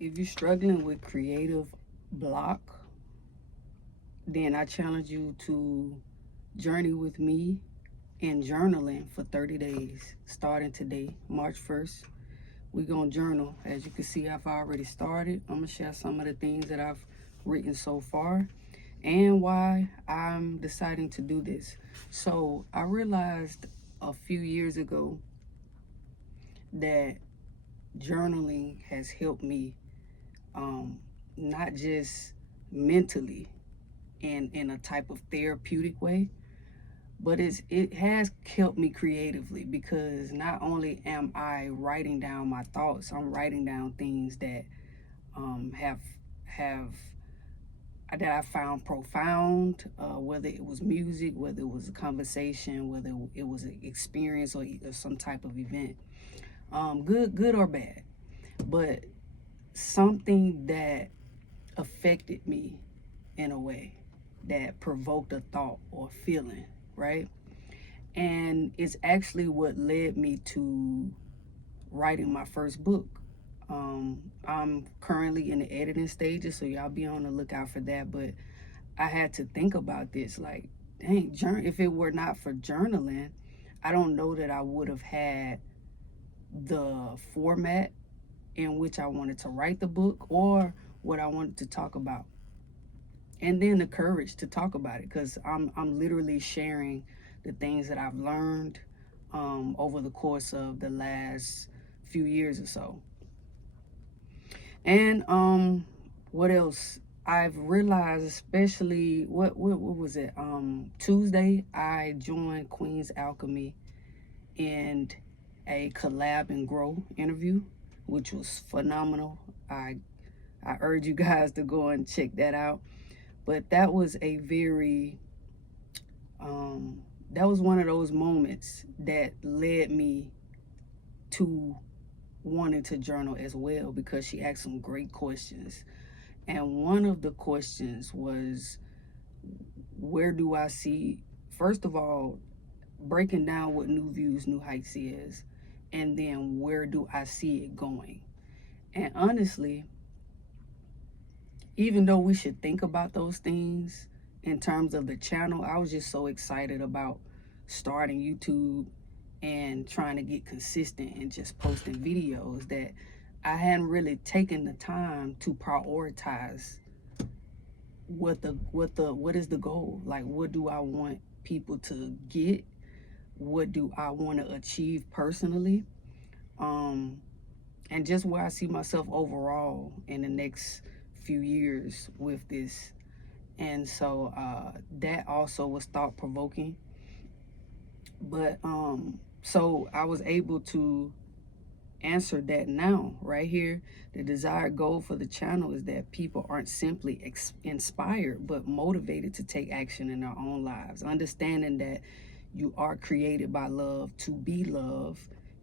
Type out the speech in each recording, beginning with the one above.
If you're struggling with creative block, then I challenge you to journey with me in journaling for 30 days, starting today, March 1st. We're going to journal. As you can see, I've already started. I'm going to share some of the things that I've written so far and why I'm deciding to do this. So I realized a few years ago that journaling has helped me, not just mentally and in a type of therapeutic way, but it has helped me creatively, because not only am I writing down my thoughts, I'm writing down things that have that I found profound, whether it was music, whether it was a conversation, whether it was an experience or some type of event, good or bad, but something that affected me in a way that provoked a thought or feeling, right? And it's actually what led me to writing my first book. I'm currently in the editing stages, so y'all be on the lookout for that. But I had to think about this, like, dang, if it were not for journaling, I don't know that I would have had the format in which I wanted to write the book or what I wanted to talk about. And then the courage to talk about it, because I'm literally sharing the things that I've learned over the course of the last few years or so. And what else? I've realized, especially what was it? Tuesday, I joined Queen's Alchemy in a collab and grow interview, which was phenomenal. I urge you guys to go and check that out. But that was a very that was one of those moments that led me to wanting to journal as well, because she asked some great questions. And one of the questions was, where do I see, first of all, breaking down what New Views, New Heights is, and then where do I see it going? And honestly, even though we should think about those things in terms of the channel, I was just so excited about starting YouTube and trying to get consistent and just posting videos that I hadn't really taken the time to prioritize what is the goal? Like, what do I want people to get? What do I want to achieve personally? Um, and just where I see myself overall in the next few years with this. And so that also was thought provoking. But so I was able to answer that now, right here. The desired goal for the channel is that people aren't simply inspired, but motivated to take action in their own lives, understanding that you are created by love to be loved,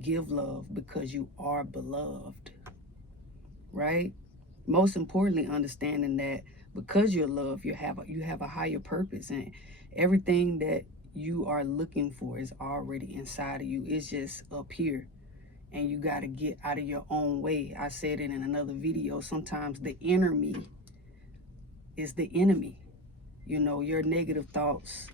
give love because you are beloved, right? Most importantly, understanding that because you're loved, you have a higher purpose, and everything that you are looking for is already inside of you. It's just up here, and you got to get out of your own way. I said it in another video. Sometimes the inner me is the enemy. You know, your negative thoughts,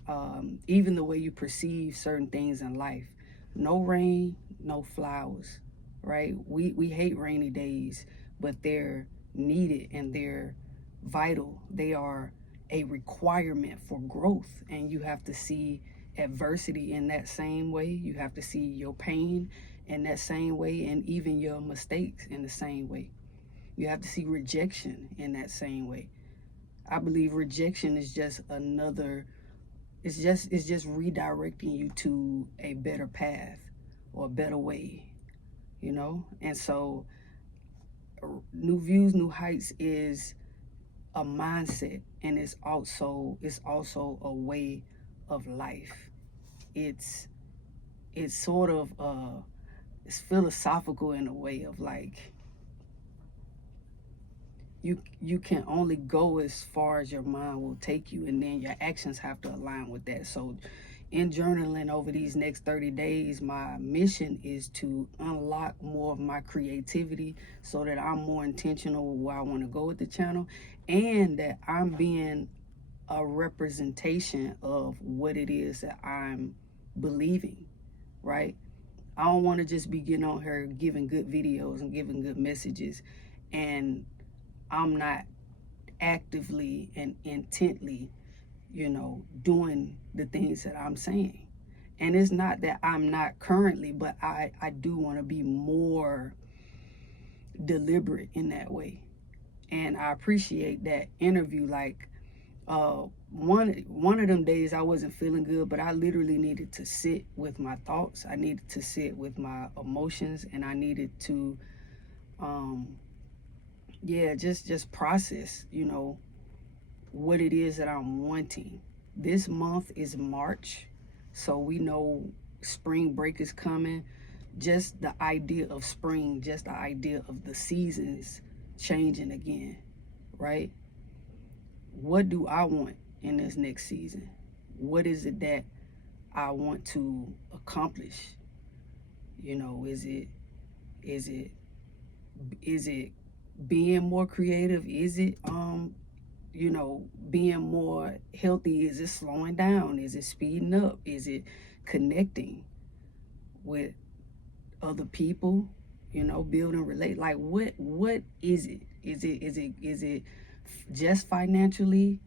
even the way you perceive certain things in life. No rain, no flowers, right? We hate rainy days, but they're needed and they're vital. They are a requirement for growth, and you have to see adversity in that same way. You have to see your pain in that same way, and even your mistakes in the same way. You have to see rejection in that same way. I believe rejection is just another, it's just redirecting you to a better path or a better way, you know? And so New Views, New Heights is a mindset, and it's also a way of life. It's sort of it's philosophical in a way of, like, you can only go as far as your mind will take you, and then your actions have to align with that. So in journaling over these next 30 days, my mission is to unlock more of my creativity so that I'm more intentional with where I want to go with the channel, and that I'm being a representation of what it is that I'm believing, right? I don't want to just be getting on here giving good videos and giving good messages, and I'm not actively and intently, doing the things that I'm saying. And it's not that I'm not currently, but I do want to be more deliberate in that way. And I appreciate that interview. Like, one of them days I wasn't feeling good, but I literally needed to sit with my thoughts. I needed to sit with my emotions, and I needed to just process, what it is that I'm wanting. This month is March, so we know spring break is coming. Just the idea of spring, just the idea of the seasons changing again, right? What do I want in this next season? What is it that I want to accomplish? Is it being more creative? Is it being more healthy? Is it slowing down? Is it speeding up? Is it connecting with other people? Building relate. Like, what is it? Is it just financially?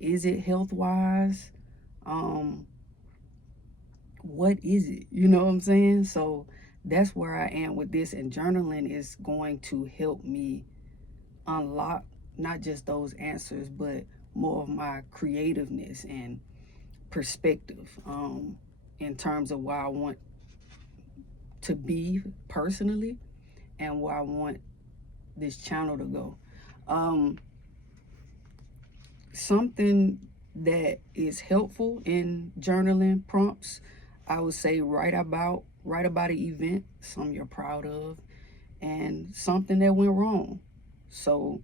Is it health wise? What is it? You know what I'm saying? So that's where I am with this, and journaling is going to help me unlock not just those answers, but more of my creativeness and perspective, in terms of where I want to be personally and where I want this channel to go. Something that is helpful in journaling prompts, I would say write about an event, something you're proud of, and something that went wrong. So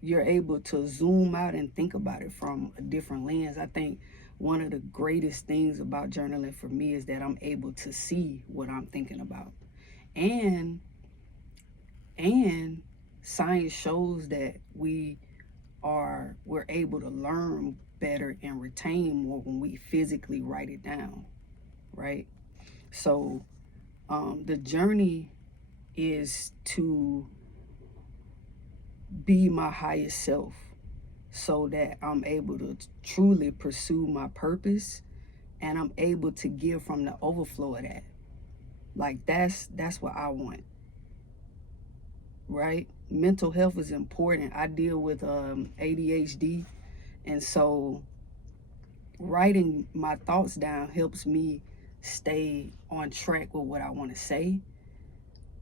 you're able to zoom out and think about it from a different lens. I think one of the greatest things about journaling for me is that I'm able to see what I'm thinking about. And science shows that we're able to learn better and retain more when we physically write it down, right? So the journey is to be my highest self so that I'm able to truly pursue my purpose, and I'm able to give from the overflow of that. Like, that's what I want, right? Mental health is important. I deal with ADHD, and so writing my thoughts down helps me stay on track with what I want to say,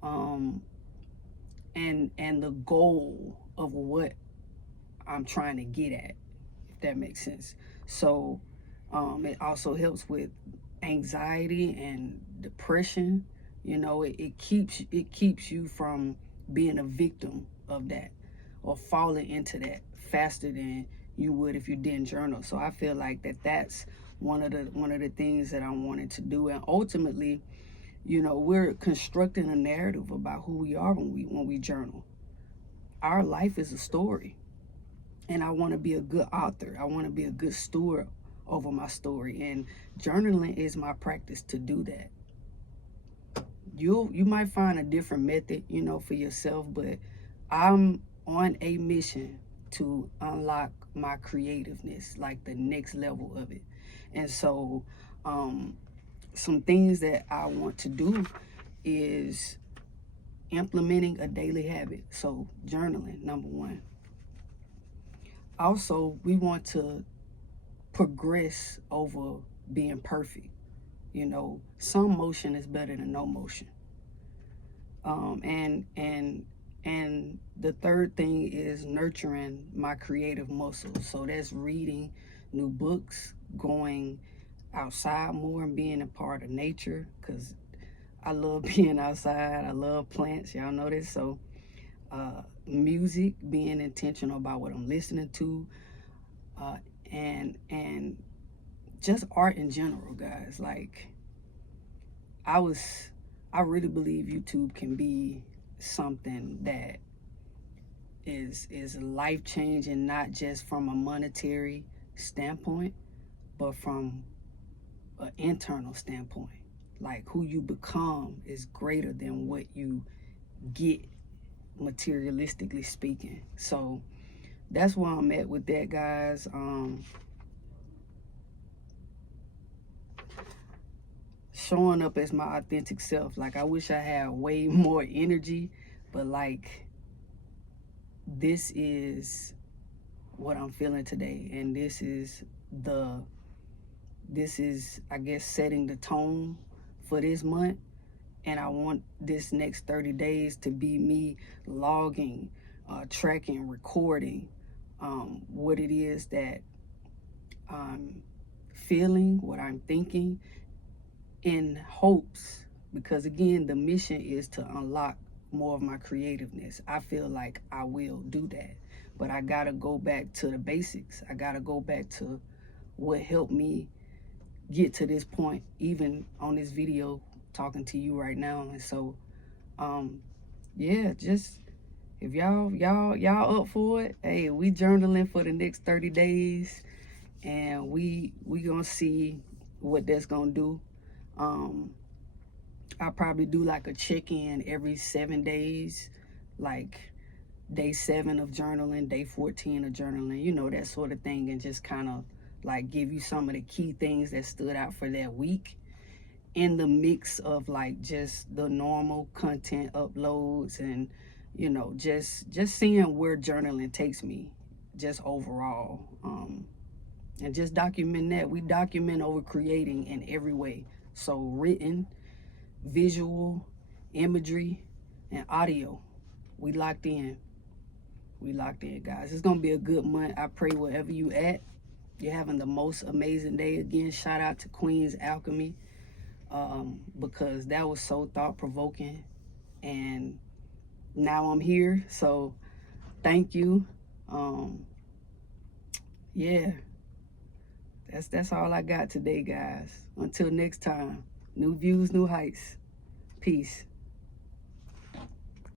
and the goal of what I'm trying to get at, if that makes sense. So it also helps with anxiety and depression. It keeps you from being a victim of that or falling into that faster than you would if you didn't journal. So I feel like that's one of the things that I wanted to do. And ultimately, we're constructing a narrative about who we are when we journal. Our life is a story, and I want to be a good author. I want to be a good steward over my story, and journaling is my practice to do that. You might find a different method, for yourself, but I'm on a mission to unlock my creativeness, like the next level of it. And so some things that I want to do is implementing a daily habit. So journaling, number one. Also, we want to progress over being perfect. Some motion is better than no motion. And the third thing is nurturing my creative muscles. So that's reading new books, going outside more, and being a part of nature, because I love being outside. I love plants. Y'all know this. So music, being intentional about what I'm listening to, and just art in general, guys. Like, I really believe YouTube can be something that is life changing, not just from a monetary standpoint, but from an internal standpoint. Like, who you become is greater than what you get, materialistically speaking. So that's where I'm at with that, guys. Showing up as my authentic self. Like, I wish I had way more energy, but like, this is what I'm feeling today, and this is I guess setting the tone for this month. And I want this next 30 days to be me logging, tracking, recording what it is that I'm feeling, what I'm thinking, in hopes, because again, the mission is to unlock more of my creativeness. I feel like I will do that, but I gotta go back to the basics. I gotta go back to what helped me get to this point, even on this video talking to you right now. And so yeah, just if y'all up for it, hey, we journaling for the next 30 days, and we gonna see what that's gonna do. I'll probably do like a check-in every 7 days, like day 7 of journaling, day 14 of journaling, you know, that sort of thing, and just kind of like give you some of the key things that stood out for that week, in the mix of like just the normal content uploads, and you know, just seeing where journaling takes me, just overall, and just document that. We document over creating in every way. So written, visual, imagery, and audio. We locked in. We locked in, guys. It's gonna be a good month. I pray wherever you at, you're having the most amazing day. Again, shout out to Queen's Alchemy, because that was so thought-provoking, and now I'm here. So thank you. Yeah, that's all I got today, guys. Until next time, new views, new heights. Peace.